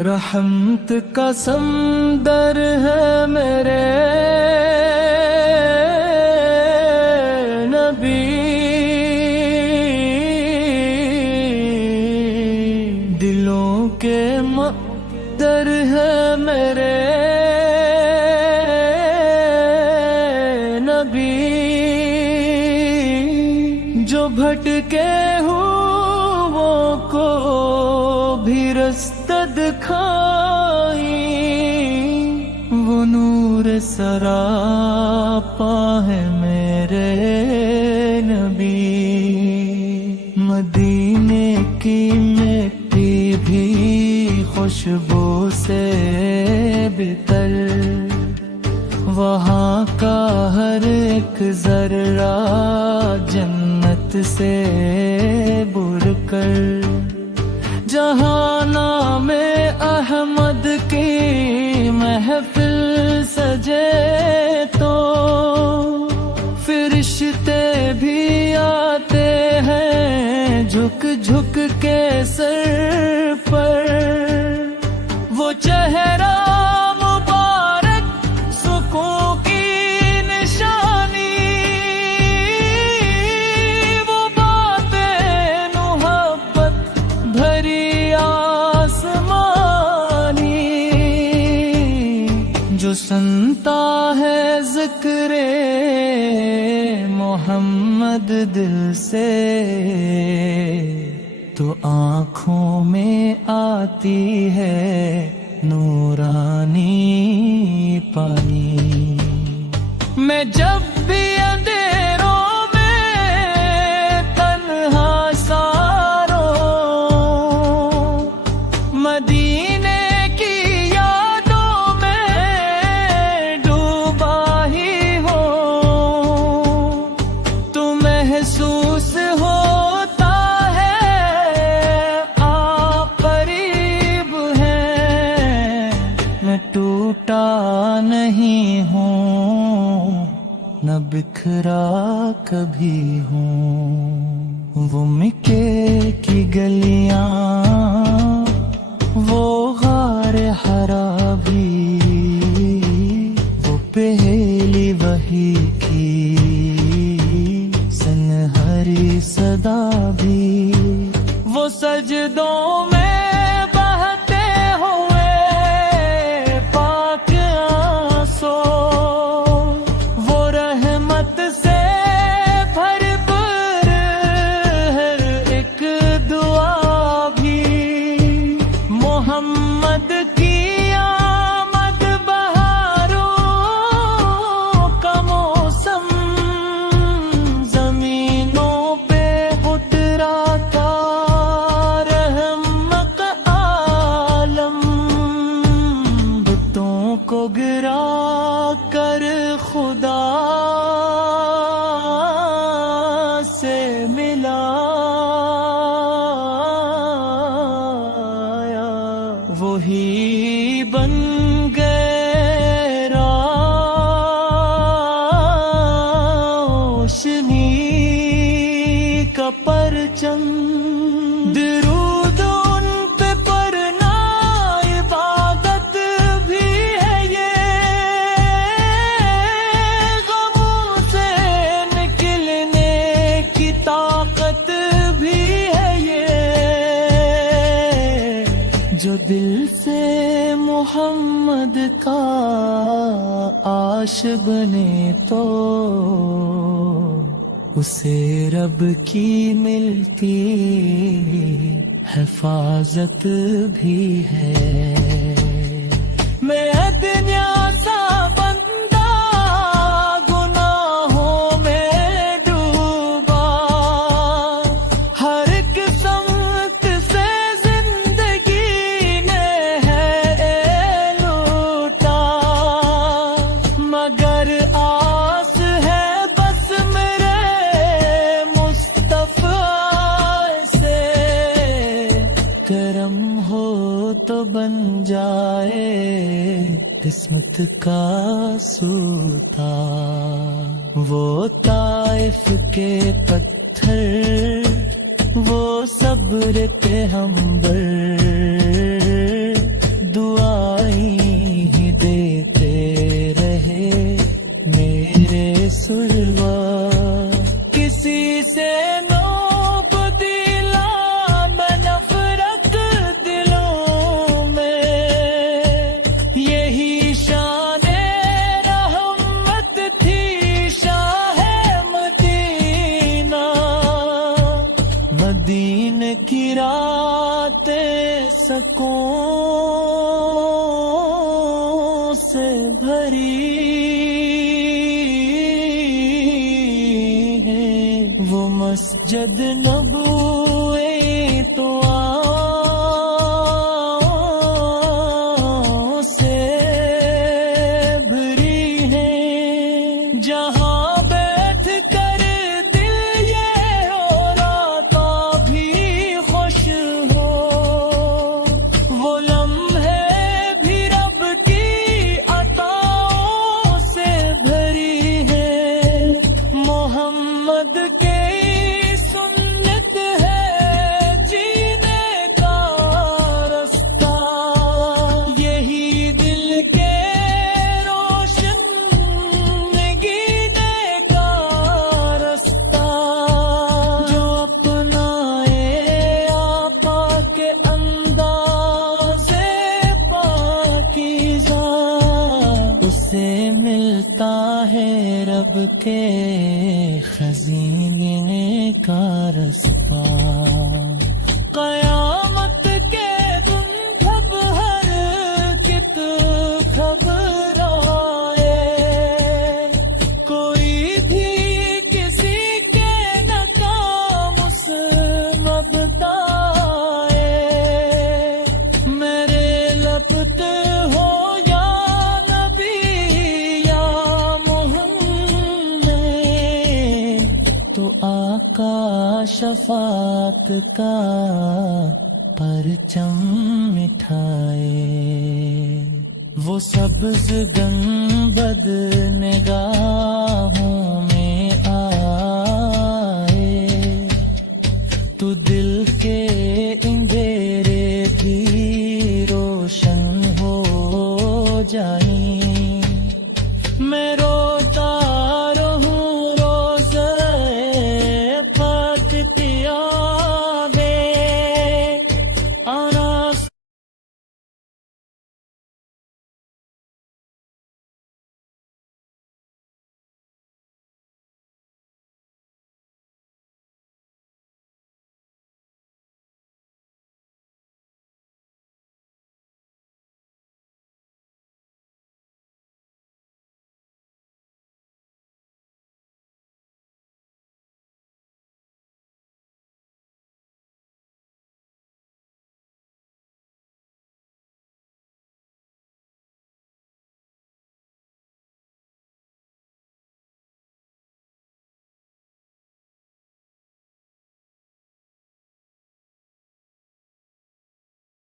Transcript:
رحمت کا سمندر ہے میرے نبی، دلوں کے مقدر ہے میرے نبی، جو بھٹکے ہوں کو بھی رستہ دکھائی، وہ نور سراپا ہے میرے نبی، مدینے کی مٹی بھی خوشبو سے بتر، وہاں کا ہر ایک ذرہ جنت سے برکر، جہاں نام احمد کی محفل سجے تو فرشتے بھی آتے ہیں جھک جھک کے سر پر، وہ چہرہ مبارک سکون کی نشانی، وہ باتیں محبت بھری آسمانی، جو سنتا ہے ذکر محمد دل سے تو آنکھوں میں آتی ہے نورانی پانی، میں جب بھی اندھیروں میں تنہا ساروں، مدینے کی یادوں میں ڈوبا ہی ہوں، تو محسوس ہوتا ہے آپ قریب ہیں، میں ٹوٹا نہیں ہوں نہ بکھرا کبھی ہوں، وہ مکے کی گلیاں وہ غار حرا بھی، وہ پہلی وحی کی سنہری صدا بھی، وہ سجدوں میں بہتے ہوئے پاک آنسو، وہ رحمت سے بھر پر ہر ایک دعا بھی، محمد کی آمد بہاروں کا موسم، زمینوں پہ اترا تھا رحمت عالم، بتوں کو گرا کر خدا سے ملایا، وہی بن گئے روشنی کا پرچم، درود ان پہ پڑھنا عبادت بھی ہے یہ، غموں سے نکلنے کی طاقت بھی ہے یہ، جو دل سے محمد کا عاشق بنے تو اسے رب کی ملتی حفاظت بھی ہے، میں دنیا سا بندہ گناہوں میں ڈوبا، ہر ایک سمت سے زندگی نے ہے لوٹا، مگر آس ہے بس میرے مصطفیٰ سے کرم ہو تو بن جائے قسمت کا سوتا. وہ طائف کے پتھر وہ صبر پہ ہمبر دعائیں ہی دیتے رہے میرے سلوا. کسی سے نوب دلا میں نفرت دلوں میں یہی شان رحمت تھی شاہ مدینہ. مدینے کی راتیں سکون سے بھری ہے. وہ مسجد نبوی تو آنکھوں سے بھری ہے جہاں بیٹھ کر دل یہ ہو رہا بھی خوش ہو. وہ لمحے بھی رب کی عطاؤں سے بھری ہے. محمد کے سنت ہے جینے کا رستہ. یہی دل کے روشن گینے کا رستہ. جو اپنائے آقا کے انداز پاکیزہ اسے ملتا ہے رب کے خزینے کا رستہ. قیامت کے دن جب ہر کت گھبرائے کوئی بھی کسی کے ناکام اس میں بتائے. میرے لپتے ہو یا نبی یا محمد تو آقا شفاعت کا پرچم مٹھائے. وہ سبز گنبد نگاہوں میں آئے تو دل کے